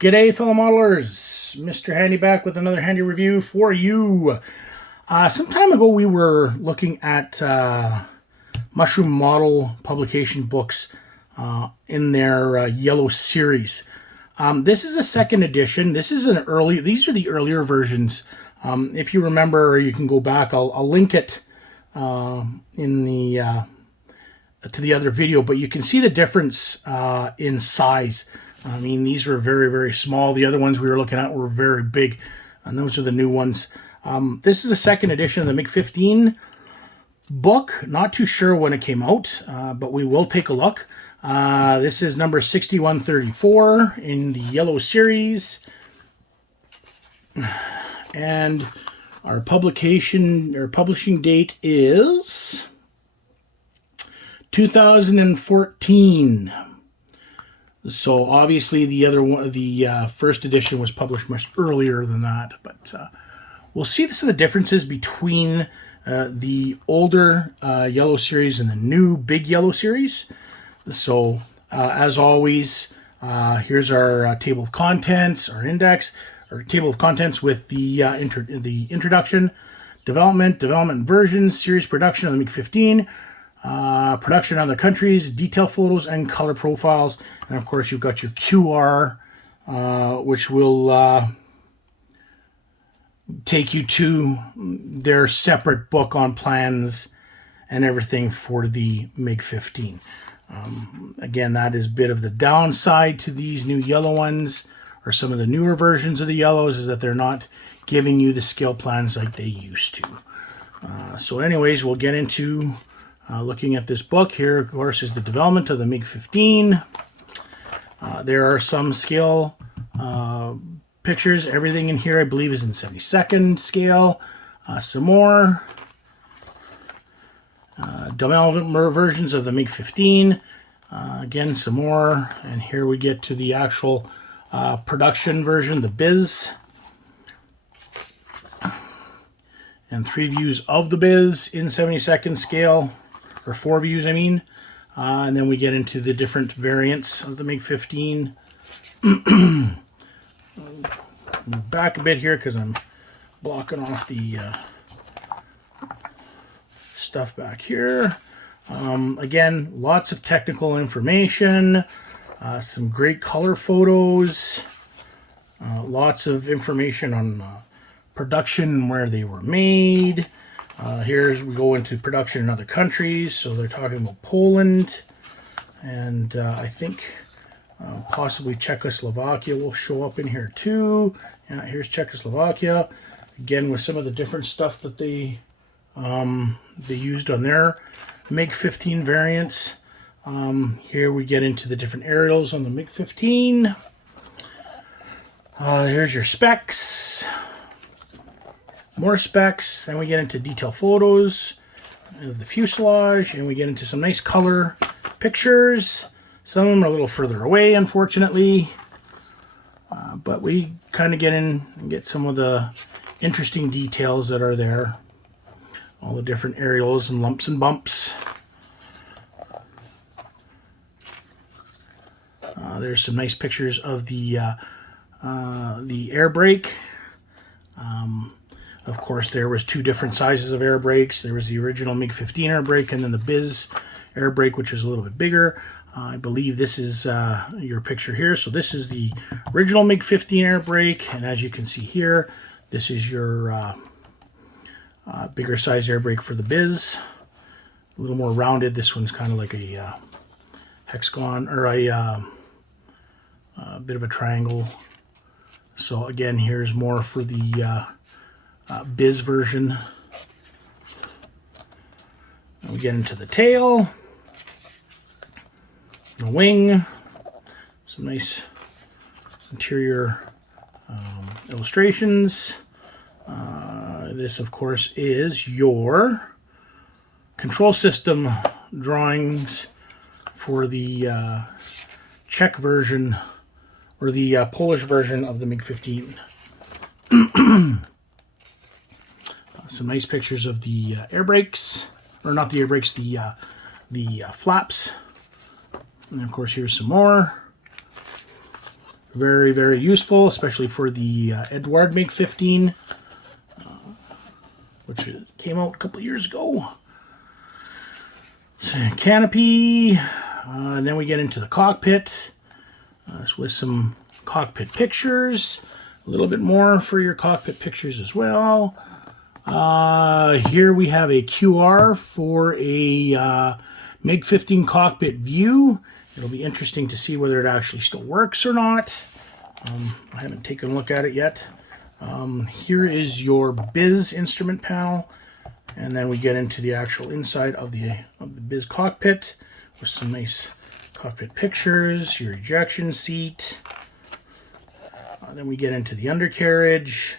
G'day fellow modelers, Mr. Handy back with another handy review for you. Some time ago we were looking at Mushroom Model publication books in their yellow series. This is a second edition. These are the earlier versions. If you remember, or you can go back, I'll link it in the to the other video, but you can see the difference in size. I mean, these were very, very small. The other ones we were looking at were very big, and those are the new ones. This is a second edition of the Mig-15 book. Not too sure when it came out, but we will take a look. This is number 6134 in the yellow series. And our publishing date is 2014. So obviously the first edition was published much earlier than that, but we'll see some of the differences between the older yellow series and the new big yellow series. So as always, here's our table of contents, our index, our table of contents with the introduction, development versions, series production of the MiG-15. Production in other countries, detail photos, and color profiles. And of course, you've got your QR, which will take you to their separate book on plans and everything for the MiG-15. Again, that is a bit of the downside to these new yellow ones, or some of the newer versions of the yellows, is that they're not giving you the scale plans like they used to. So anyways, we'll get into looking at this book. Here, of course, is the development of the MiG-15. There are some scale pictures. Everything in here, I believe, is in 72nd scale. Some more development versions of the MiG-15. Again, some more. And here we get to the actual production version, the Biz. And 3 views of the Biz in 72nd scale. Or 4 views, I mean. And then we get into the different variants of the MiG-15. Move back a bit here because I'm blocking off the stuff back here. Again, lots of technical information. Some great color photos. Lots of information on production and where they were made. Here's we go into production in other countries, so they're talking about Poland, and I think possibly Czechoslovakia will show up in here too. Yeah, here's Czechoslovakia, again with some of the different stuff that they used on their MiG-15 variants. Here we get into the different aerials on the MiG-15. Here's your specs. More specs, then we get into detail photos of the fuselage, and we get into some nice color pictures. Some of them are a little further away, unfortunately, but we kind of get in and get some of the interesting details that are there. All the different aerials and lumps and bumps. There's some nice pictures of the air brake. Of course, there was 2 different sizes of air brakes. There was the original MiG-15 air brake, and then the Biz air brake, which was a little bit bigger. I believe this is your picture here. So this is the original MiG-15 air brake, and as you can see here, this is your bigger size air brake for the Biz. A little more rounded. This one's kind of like a hexagon, or a bit of a triangle. So again, here's more for the Biz version. And we get into the tail, the wing, some nice interior illustrations. This, of course, is your control system drawings for the Czech version, or the Polish version of the MiG-15. Some nice pictures of the air brakes, or not the air brakes, the flaps. And of course, here's some more. Very, very useful, especially for the Edouard Mig-15, which came out a couple of years ago. So, canopy, and then we get into the cockpit with some cockpit pictures. A little bit more for your cockpit pictures as well. Here we have a QR for a Mig-15 cockpit view. It'll be interesting to see whether it actually still works or not. I haven't taken a look at it yet. Here is your Biz instrument panel, and then we get into the actual inside of the Biz cockpit with some nice cockpit pictures, your ejection seat. Then we get into the undercarriage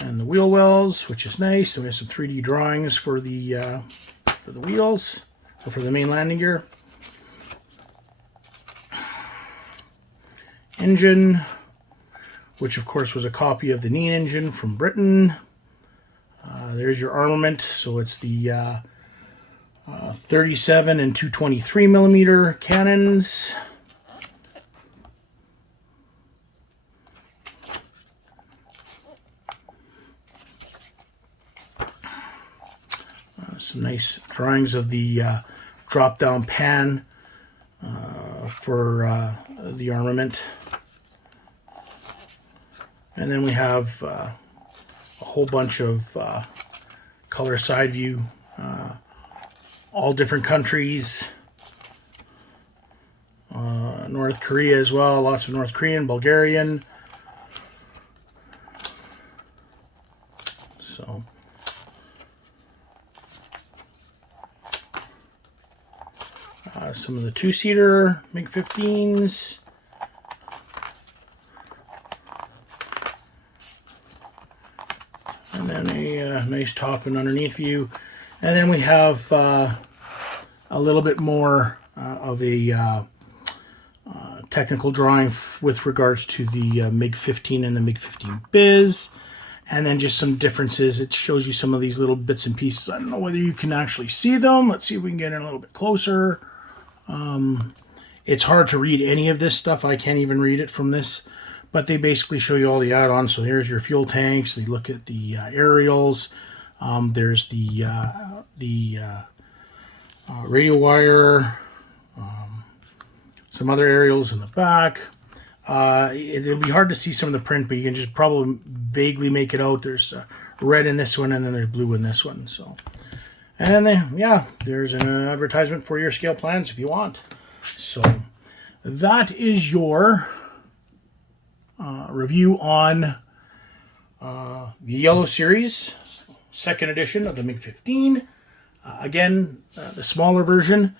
and the wheel wells, which is nice. Then we have some 3D drawings for the wheels, or for the main landing gear. Engine, which of course was a copy of the Neen engine from Britain. There's your armament, so it's the 37 and 223 millimeter cannons. Some nice drawings of the drop-down pan for the armament. And then we have a whole bunch of color side view, all different countries. North Korea as well, lots of North Korean, Bulgarian. So some of the two-seater Mig-15s. And then a nice top and underneath view. And then we have a little bit more of a technical drawing with regards to the Mig-15 and the Mig-15 Biz. And then just some differences. It shows you some of these little bits and pieces. I don't know whether you can actually see them. Let's see if we can get in a little bit closer. It's hard to read any of this stuff. I can't even read it from this. But they basically show you all the add-ons. So here's your fuel tanks. They look at the aerials. There's the radio wire. Some other aerials in the back. It'll be hard to see some of the print, but you can just probably vaguely make it out. There's red in this one, and then there's blue in this one. So, and then yeah, there's an advertisement for your scale plans if you want. So that is your review on the Yellow Series, second edition of the Mig-15. Again, the smaller version.